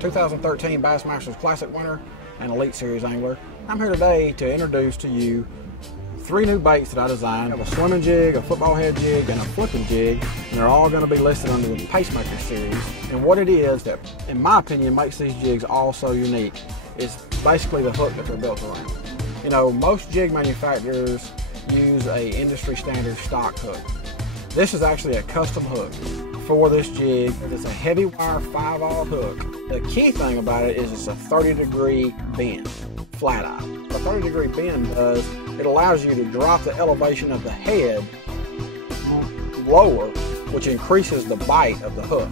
2013 Bassmasters Classic winner and Elite Series angler. I'm here today to introduce to you 3 new baits that I designed. I have a swimming jig, a football head jig, and a flipping jig, and they're all going to be listed under the Pacemaker series. And what it is that, in my opinion, makes these jigs all so unique is basically the hook that they're built around. You know, most jig manufacturers use a industry standard stock hook. This is actually a custom hook for this jig. It's a heavy wire 5/0 hook. The key thing about it is it's a 30-degree bend, flat eye. A 30-degree bend does, it allows you to drop the elevation of the head lower, which increases the bite of the hook.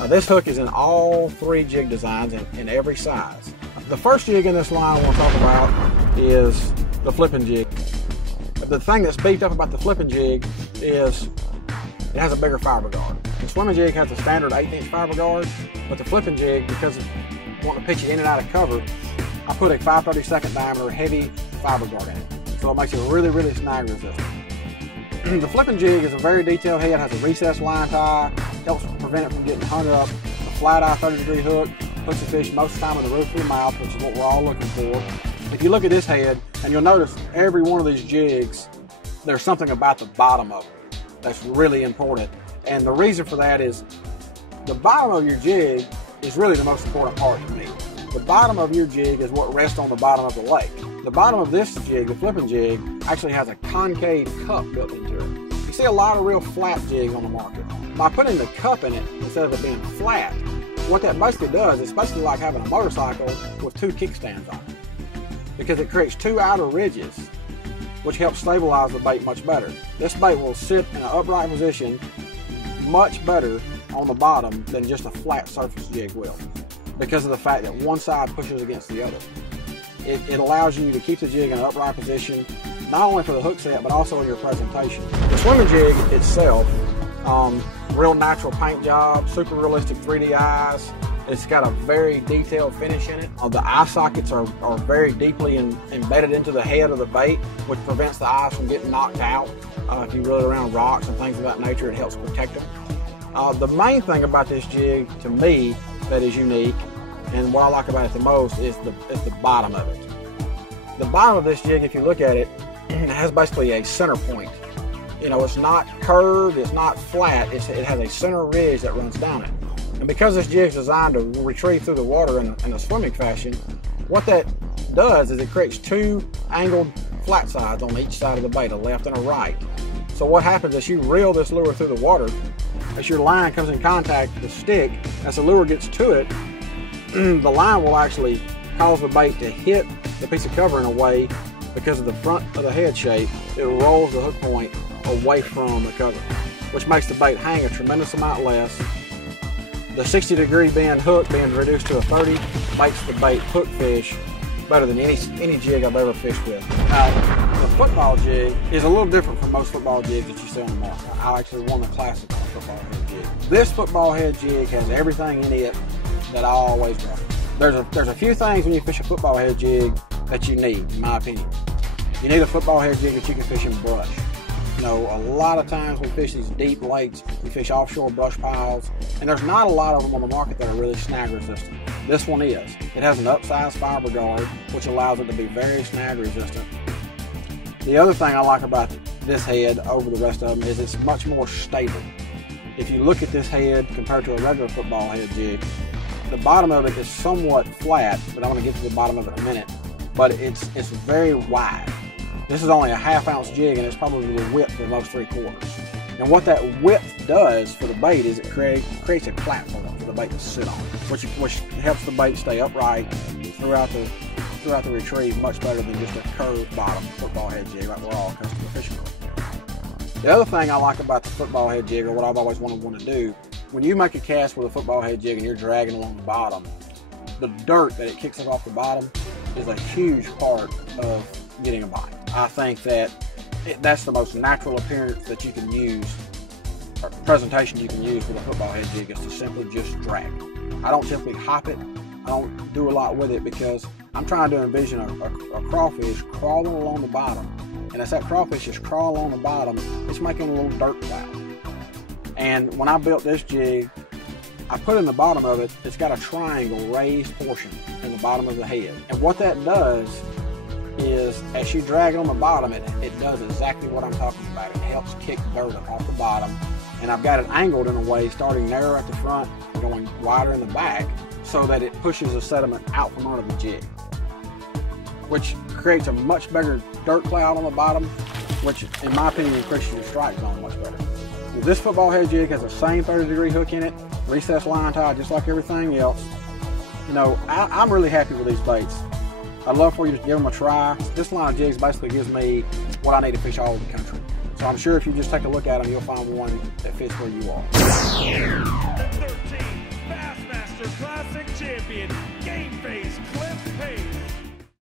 Now, this hook is in all 3 jig designs in every size. The first jig in this line I want to talk about is the flipping jig. The thing that's beefed up about the flipping jig is it has a bigger fiber guard. The swimming jig has a standard 1/8" fiber guard, but the flipping jig, because of wanting to pitch it in and out of cover, I put a 5/32 diameter heavy fiber guard in it. So it makes it really, really snag resistant. The flipping jig is a very detailed head, has a recessed line tie, helps prevent it from getting hung up. The flat eye 30-degree hook puts the fish most of the time in the roof of the mouth, which is what we're all looking for. If you look at this head, and you'll notice every one of these jigs, there's something about the bottom of it that's really important. And the reason for that is the bottom of your jig is really the most important part to me. The bottom of your jig is what rests on the bottom of the lake. The bottom of this jig, the flipping jig, actually has a concave cup built into it. You see a lot of real flat jigs on the market. By putting the cup in it instead of it being flat, what that basically does, it's basically like having a motorcycle with 2 kickstands on it, because it creates 2 outer ridges, which helps stabilize the bait much better. This bait will sit in an upright position much better on the bottom than just a flat surface jig will, because of the fact that one side pushes against the other. It allows you to keep the jig in an upright position, not only for the hook set, but also in your presentation. The swimming jig itself, real natural paint job, super realistic 3D eyes. It's got a very detailed finish in it. The eye sockets are very deeply embedded into the head of the bait, which prevents the eyes from getting knocked out. If you reel it around rocks and things of that nature, it helps protect them. The main thing about this jig, to me, that is unique, and what I like about it the most is the bottom of it. The bottom of this jig, if you look at it, it has basically a center point. You know, it's not curved, it's not flat, it has a center ridge that runs down it. And because this jig is designed to retrieve through the water in a swimming fashion, what that does is it creates 2 angled flat sides on each side of the bait, a left and a right. So what happens is you reel this lure through the water, as your line comes in contact with the stick, as the lure gets to it, the line will actually cause the bait to hit the piece of cover in a way, because of the front of the head shape, it rolls the hook point away from the cover, which makes the bait hang a tremendous amount less. The 60-degree bend hook being reduced to a 30 makes the bait hook fish better than any jig I've ever fished with. Now, the football jig is a little different from most football jigs that you see on the market. I actually won the classic on a football head jig. This football head jig has everything in it that I always run. There's a few things when you fish a football head jig that you need, in my opinion. You need a football head jig that you can fish in brush. You know, a lot of times we fish these deep lakes, we fish offshore brush piles, and there's not a lot of them on the market that are really snag resistant. This one is. It has an upsized fiber guard, which allows it to be very snag resistant. The other thing I like about this head over the rest of them is it's much more stable. If you look at this head compared to a regular football head jig, the bottom of it is somewhat flat, but I'm going to get to the bottom of it in a minute, but it's very wide. This is only a 1/2 ounce jig, and it's probably the width of most 3/4. And what that width does for the bait is it creates a platform for the bait to sit on, which helps the bait stay upright throughout the retrieve much better than just a curved bottom football head jig like we're all accustomed to fishing with. The other thing I like about the football head jig, or what I've always wanted to do, when you make a cast with a football head jig and you're dragging along the bottom, the dirt that it kicks up off the bottom is a huge part of getting a bite. I think that that's the most natural appearance that you can use, or presentation you can use with a football head jig, is to simply just drag. I don't typically hop it. I don't do a lot with it because I'm trying to envision a crawfish crawling along the bottom. And as that crawfish is crawling along the bottom, it's making a little dirt cloud. And when I built this jig, I put in the bottom of it, it's got a triangle raised portion in the bottom of the head. And what that does is, as you drag it on the bottom, it does exactly what I'm talking about. It helps kick dirt up off the bottom. And I've got it angled in a way, starting narrow at the front, going wider in the back, so that it pushes the sediment out from under the jig, which creates a much bigger dirt cloud on the bottom, which in my opinion increases your strike zone much better. This football head jig has the same 30-degree hook in it, recessed line tie just like everything else. You know, I'm really happy with these baits. I'd love for you to give them a try. This line of jigs basically gives me what I need to fish all over the country. So I'm sure if you just take a look at them, you'll find one that fits where you are. The 13th Bassmaster Classic champion, Game Face Clay.